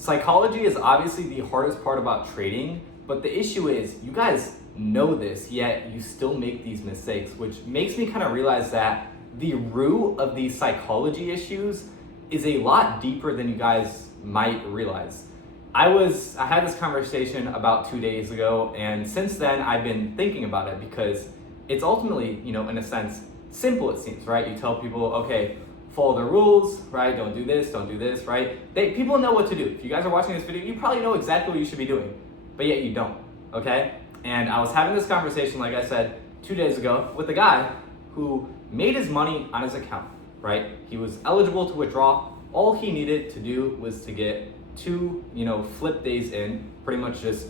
Psychology is obviously the hardest part about trading, but the issue is you guys know this, yet you still make these mistakes, which makes me kind of realize that the root of these psychology issues is a lot deeper than you guys might realize. I had this conversation about 2 days ago, and since then I've been thinking about it because it's ultimately, in a sense, simple it seems, right? You tell people, okay, follow the rules, right? Don't do this, right? People know what to do. If you guys are watching this video, you probably know exactly what you should be doing, but yet you don't, okay? And I was having this conversation, like I said, 2 days ago with a guy who made his money on his account, right? He was eligible to withdraw. All he needed to do was to get 2, flip days in, pretty much just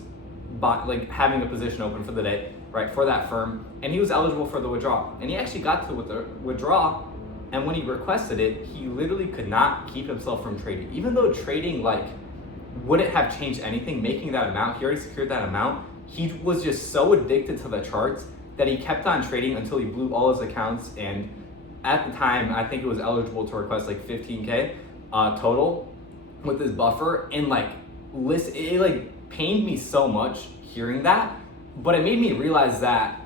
having a position open for the day, right, for that firm. And he was eligible for the withdrawal. And he actually got to the withdrawal. And when he requested it, he literally could not keep himself from trading. Even though trading wouldn't have changed anything, making that amount, he already secured that amount. He was just so addicted to the charts that he kept on trading until he blew all his accounts. And at the time, I think it was eligible to request 15K total with his buffer. And it pained me so much hearing that, but it made me realize that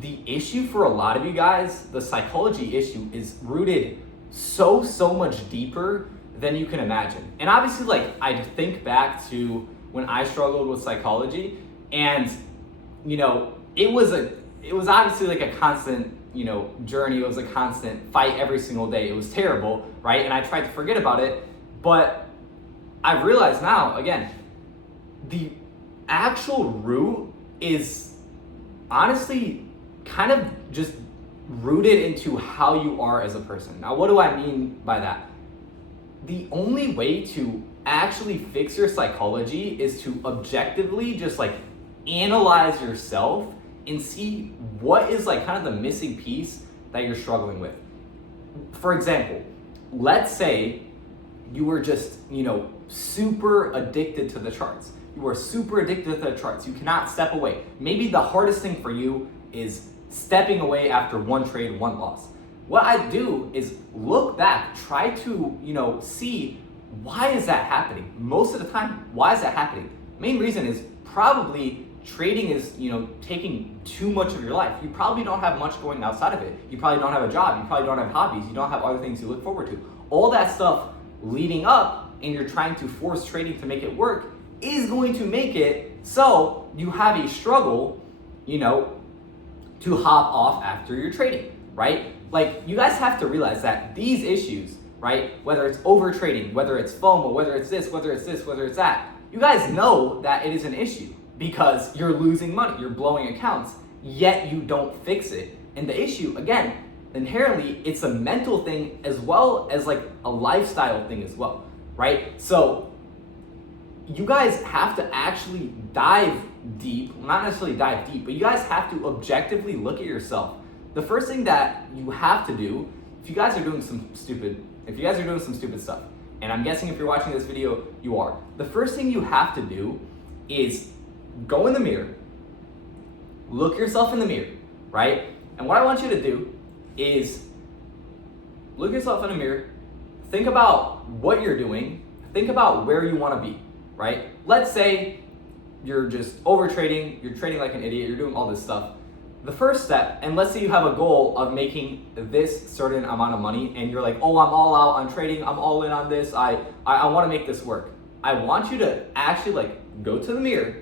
the issue for a lot of you guys, the psychology issue, is rooted so much deeper than you can imagine. And obviously, I think back to when I struggled with psychology, and it was obviously a constant journey. It was a constant fight every single day. It was terrible, right? And I tried to forget about it, but I've realized now, again, the actual root is honestly kind of just rooted into how you are as a person. Now, what do I mean by that? The only way to actually fix your psychology is to objectively just analyze yourself and see what is kind of the missing piece that you're struggling with. For example, let's say you were just, super addicted to the charts. You are super addicted to the charts. You cannot step away. Maybe the hardest thing for you is stepping away after one trade, one loss. What I do is look back, try to, see why is that happening? Most of the time, why is that happening? Main reason is probably trading is, taking too much of your life. You probably don't have much going outside of it. You probably don't have a job. You probably don't have hobbies. You don't have other things you look forward to. All that stuff leading up, and you're trying to force trading to make it work, is going to make it so you have a struggle, to hop off after you're trading, right? You guys have to realize that these issues, right, whether it's over trading, whether it's FOMO, whether it's this, whether it's that, you guys know that it is an issue because you're losing money, you're blowing accounts, yet you don't fix it. And the issue, again, inherently, it's a mental thing as well as a lifestyle thing as well, right? So you guys have to actually dive deep, not necessarily dive deep, but you guys have to objectively look at yourself. The first thing that you have to do, if you guys are doing some stupid stuff, and I'm guessing if you're watching this video, you are, the first thing you have to do is go in the mirror, look yourself in the mirror, right? And what I want you to do is look yourself in the mirror, think about what you're doing, think about where you want to be, right? Let's say you're just over trading, you're trading like an idiot, you're doing all this stuff. The first step, and let's say you have a goal of making this certain amount of money and you're like, oh, I'm all out on trading, I'm all in on this, I want to make this work. I want you to actually go to the mirror,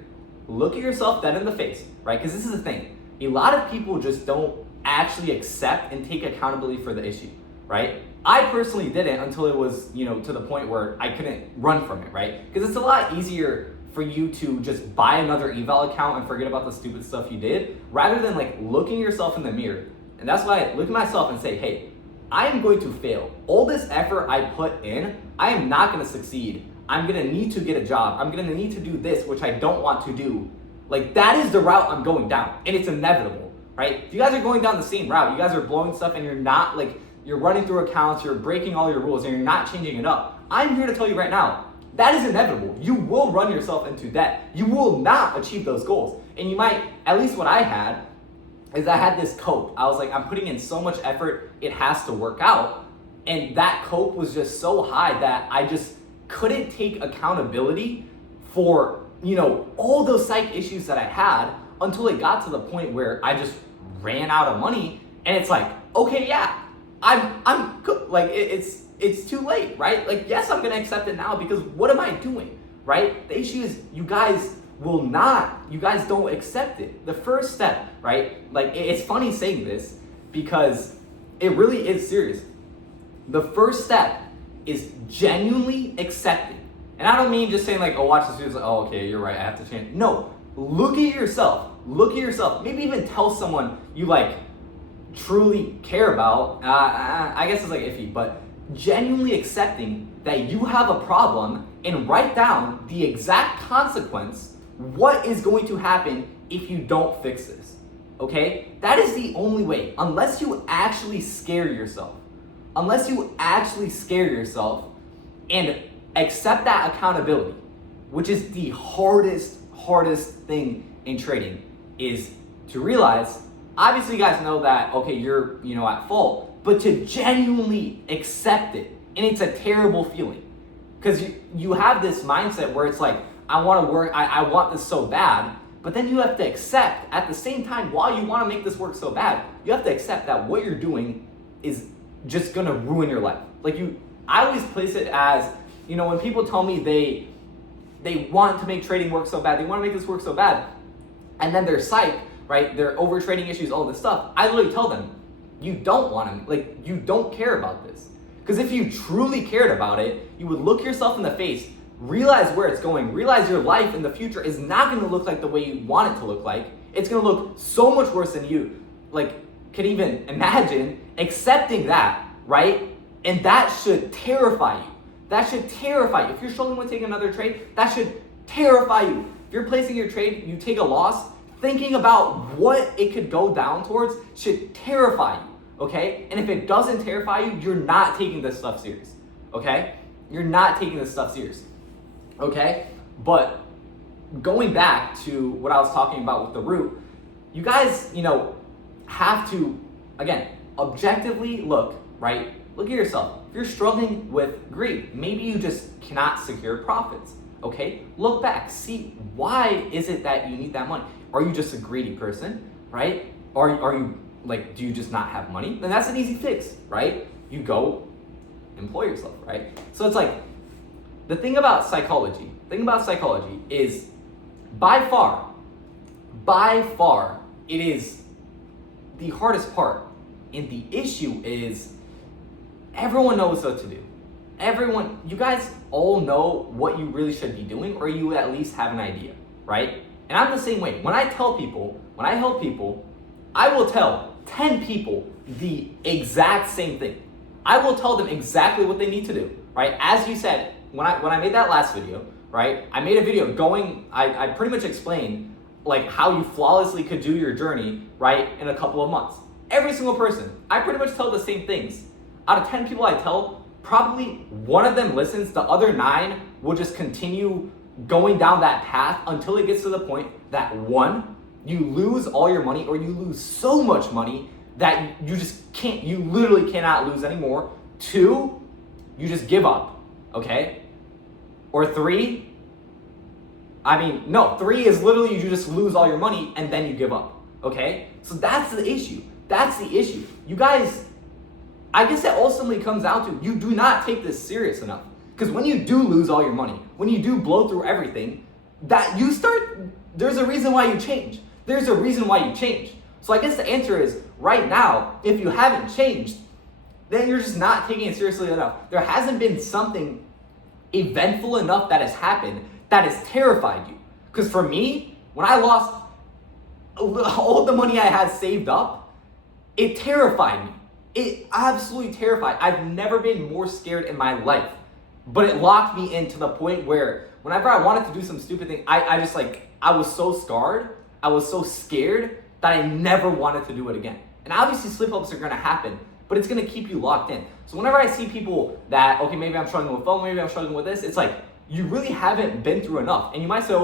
look at yourself dead in the face, right? Because this is the thing. A lot of people just don't actually accept and take accountability for the issue, right? I personally didn't until it was, to the point where I couldn't run from it, right? Because it's a lot easier for you to just buy another eval account and forget about the stupid stuff you did, rather than looking yourself in the mirror. And that's why I look at myself and say, hey, I am going to fail. All this effort I put in, I am not going to succeed. I'm going to need to get a job. I'm going to need to do this, which I don't want to do. That is the route I'm going down, and it's inevitable, right? If you guys are going down the same route, you guys are blowing stuff and you're not you're running through accounts, you're breaking all your rules, and you're not changing it up. I'm here to tell you right now, that is inevitable. You will run yourself into debt. You will not achieve those goals. And you might, at least what I had, is I had this cope. I was I'm putting in so much effort, it has to work out. And that cope was just so high that I just couldn't take accountability for, all those psych issues that I had until it got to the point where I just ran out of money. And it's like, okay, yeah, I'm good. Like it's too late, right? Like, yes, I'm gonna accept it now because what am I doing, right? The issue is you guys don't accept it. The first step, right? Like, it's funny saying this because it really is serious. The first step is genuinely accepting. And I don't mean just saying like, oh, watch this video, like, oh, okay, you're right, I have to change. No, look at yourself. Maybe even tell someone you like truly care about. I guess it's like iffy, but genuinely accepting that you have a problem and write down the exact consequence, what is going to happen if you don't fix this, okay? That is the only way, unless you actually scare yourself and accept that accountability, which is the hardest thing in trading, is to realize, obviously you guys know that, okay, you're, at fault, but to genuinely accept it. And it's a terrible feeling because you have this mindset where it's like, I want to work, I want this so bad, but then you have to accept at the same time, while you want to make this work so bad, you have to accept that what you're doing is just going to ruin your life. Like I always place it as, when people tell me they want to make trading work so bad, they want to make this work so bad, and then they're psych, right? They're over trading issues, all this stuff. I literally tell them, you don't care about this. Because if you truly cared about it, you would look yourself in the face, realize where it's going, realize your life in the future is not going to look like the way you want it to look like. It's going to look so much worse than you can even imagine, accepting that, right? And that should terrify you. If you're struggling with taking another trade, that should terrify you. If you're placing your trade, you take a loss, thinking about what it could go down towards should terrify you, okay? And if it doesn't terrify you, you're not taking this stuff serious, okay? Okay? But going back to what I was talking about with the root, you guys, have to, again, objectively look, right? Look at yourself. If you're struggling with greed, maybe you just cannot secure profits, okay? Look back, see why is it that you need that money? Are you just a greedy person, right? Are you do you just not have money? Then that's an easy fix, right? You go employ yourself, right? So it's like, the thing about psychology is by far, it is the hardest part. And the issue is everyone knows what to do. You guys all know what you really should be doing, or you at least have an idea, right? And I'm the same way. When I help people, I will tell 10 people the exact same thing. I will tell them exactly what they need to do, right? As you said, when I made that last video, right? I made a video I pretty much explained how you flawlessly could do your journey, right, in a couple of months. Every single person, I pretty much tell the same things. Out of 10 people I tell, probably one of them listens, the other 9 will just continue going down that path until it gets to the point that 1, you lose all your money, or you lose so much money that you literally cannot lose anymore. 2, you just give up, okay? Or 3, 3 is literally you just lose all your money and then you give up, okay? So that's the issue. You guys, I guess that ultimately comes down to you do not take this serious enough. Because when you do lose all your money, when you do blow through everything, there's a reason why you change. So I guess the answer is, right now, if you haven't changed, then you're just not taking it seriously enough. There hasn't been something eventful enough that has happened that has terrified you. Because for me, when I lost all the money I had saved up, it terrified me. It absolutely terrified. I've never been more scared in my life. But it locked me into the point where whenever I wanted to do some stupid thing, I was so scarred, I was so scared that I never wanted to do it again. And obviously slip-ups are gonna happen, but it's gonna keep you locked in. So whenever I see people that, okay, maybe I'm struggling with phone, maybe I'm struggling with this, it's like, you really haven't been through enough. And you might say,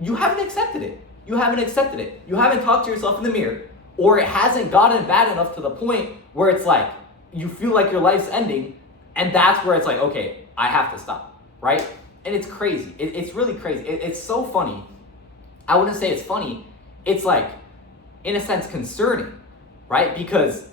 you haven't accepted it. You haven't talked to yourself in the mirror, or it hasn't gotten bad enough to the point where it's like, you feel like your life's ending, And that's where it's like, okay, I have to stop, right? And it's crazy. It's really crazy. It's so funny. I wouldn't say it's funny. It's like, in a sense, concerning, right? Because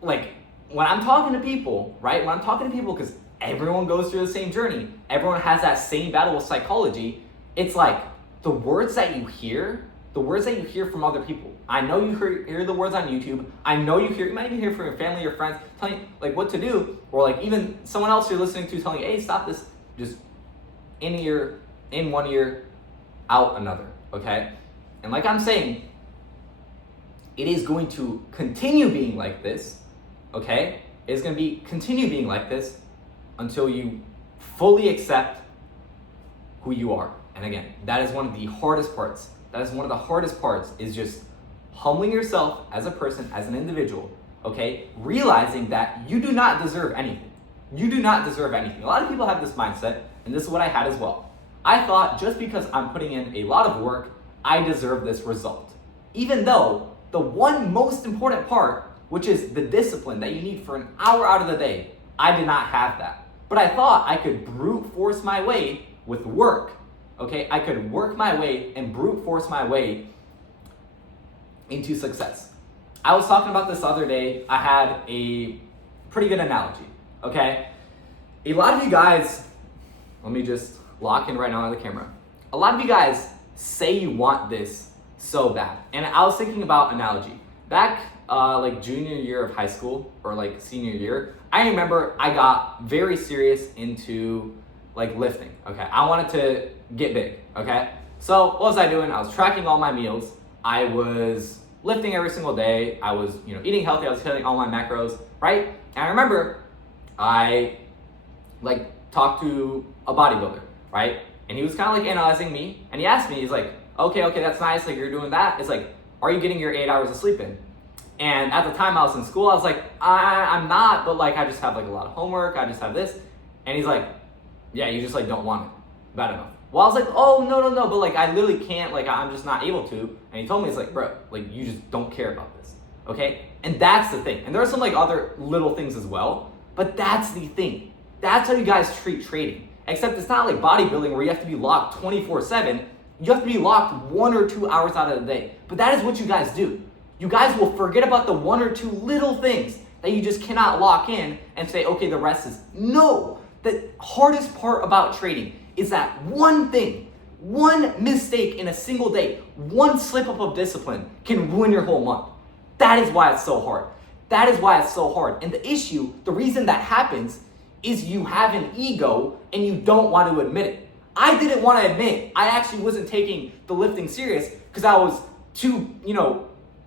like when I'm talking to people, right? When I'm talking to people, because everyone goes through the same journey, everyone has that same battle with psychology. It's like the words that you hear from other people. I know you hear the words on YouTube. I know you might even hear from your family or friends telling you like what to do, or like even someone else you're listening to telling you, hey, stop this, just in one ear, out another, okay? And like I'm saying, it is going to continue being like this, okay? It's going to continue being like this until you fully accept who you are. And again, that is one of the hardest parts. Is just humbling yourself as a person, as an individual, okay? Realizing that you do not deserve anything. You do not deserve anything. A lot of people have this mindset, and this is what I had as well. I thought just because I'm putting in a lot of work, I deserve this result. Even though the one most important part, which is the discipline that you need for an hour out of the day, I did not have that. But I thought I could brute force my way with work, okay? I could work my way and brute force my way into success. I was talking about this the other day. I had a pretty good analogy, okay? A lot of you guys, let me just lock in right now on the camera. A lot of you guys say you want this so bad. And I was thinking about analogy. Back like junior year of high school or like senior year, I remember I got very serious into like lifting, okay? I wanted to get big, okay? So what was I doing? I was tracking all my meals. I was lifting every single day. I was, eating healthy. I was hitting all my macros, right? And I remember I like talked to a bodybuilder, right? And he was kind of like analyzing me, and he asked me, he's like, okay, that's nice, like you're doing that. It's like, are you getting your 8 hours of sleep in? And at the time I was in school, I was like, I'm not, but like I just have like a lot of homework, I just have this. And he's like, yeah, you just like don't want it bad enough. Well, I was like, oh, no, but like I literally can't, like I'm just not able to. And he told me, it's like, bro, like you just don't care about this, okay? And that's the thing. And there are some like other little things as well, but that's the thing. That's how you guys treat trading. Except it's not like bodybuilding where you have to be locked 24/7. You have to be locked 1 or 2 hours out of the day. But that is what you guys do. You guys will forget about the 1 or 2 little things that you just cannot lock in and say, okay, the rest is no. The hardest part about trading is that one thing, one mistake in a single day, one slip up of discipline can ruin your whole month. That is why it's so hard. And the reason that happens is you have an ego and you don't want to admit it. I didn't want to admit I actually wasn't taking the lifting serious because I was too,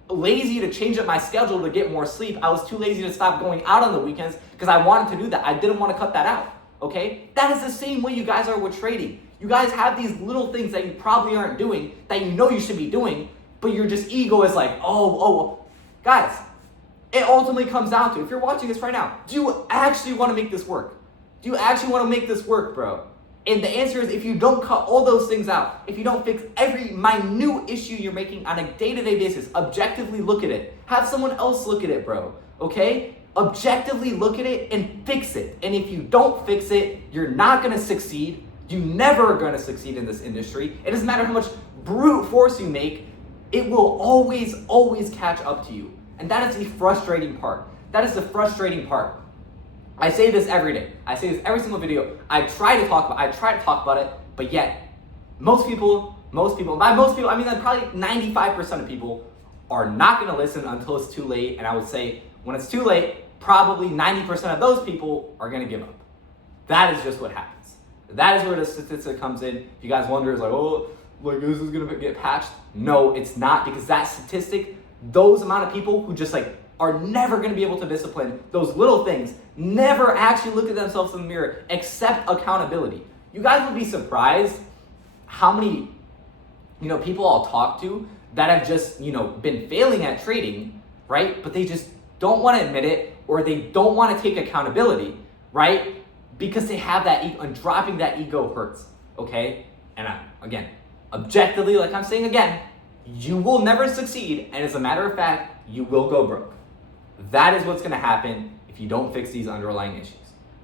lazy to change up my schedule to get more sleep. I was too lazy to stop going out on the weekends because I wanted to do that. I didn't want to cut that out, okay? That is the same way you guys are with trading. You guys have these little things that you probably aren't doing that you know you should be doing, but your just ego is like, oh. Guys, it ultimately comes down to, if you're watching this right now, do you actually want to make this work? Do you actually want to make this work, bro? And the answer is, if you don't cut all those things out, if you don't fix every minute issue you're making on a day-to-day basis, objectively look at it. Have someone else look at it, bro, okay? Objectively look at it and fix it. And if you don't fix it, you're not gonna succeed. You never are gonna succeed in this industry. It doesn't matter how much brute force you make, it will always catch up to you. And that is the frustrating part. I say this every day. I say this every single video. I try to talk about it, but yet most people, by most people, I mean probably 95% of people are not gonna listen until it's too late. And I would say when it's too late, probably 90% of those people are gonna give up. That is just what happens. That is where the statistic comes in. If you guys wonder, it's like, oh, like this is gonna get patched. No, it's not, because that statistic, those amount of people who just like are never going to be able to discipline those little things, never actually look at themselves in the mirror, accept accountability. You guys would be surprised how many, people I'll talk to that have just, been failing at trading, right? But they just don't want to admit it, or they don't want to take accountability, right? Because they have that ego, and dropping that ego hurts, okay? And again, objectively, like I'm saying again, you will never succeed, and as a matter of fact, you will go broke. That is what's going to happen if you don't fix these underlying issues.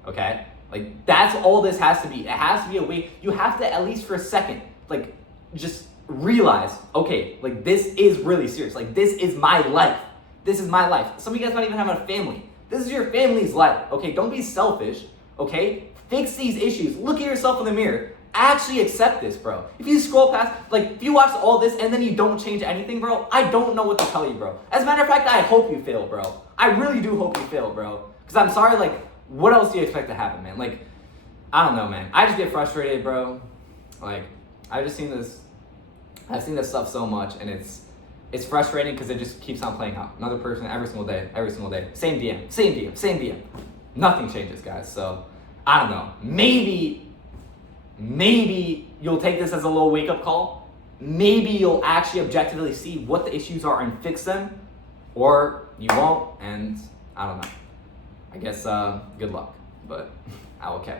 okay? Like, that's all this has to be. It has to be a way, you have to, at least for a second, like, just realize, okay, like, this is really serious. Like, this is my life. This is my life. Some of you guys might even have a family. This is your family's life, okay? Don't be selfish, okay? Fix these issues. Look at yourself in the mirror. Actually accept this, bro. If you scroll past, like, if you watch all this and then you don't change anything, bro, I don't know what to tell you, bro. As a matter of fact, I hope you fail, bro. I really do hope you fail, bro. Because I'm sorry, like, what else do you expect to happen, man? Like, I don't know, man. I just get frustrated, bro. Like, I've seen this stuff so much, and it's frustrating because it just keeps on playing out. Another person every single day. Same DM. Nothing changes, guys. So, I don't know. Maybe you'll take this as a little wake-up call. Maybe you'll actually objectively see what the issues are and fix them. Or you won't, and I don't know. I guess good luck, but I will catch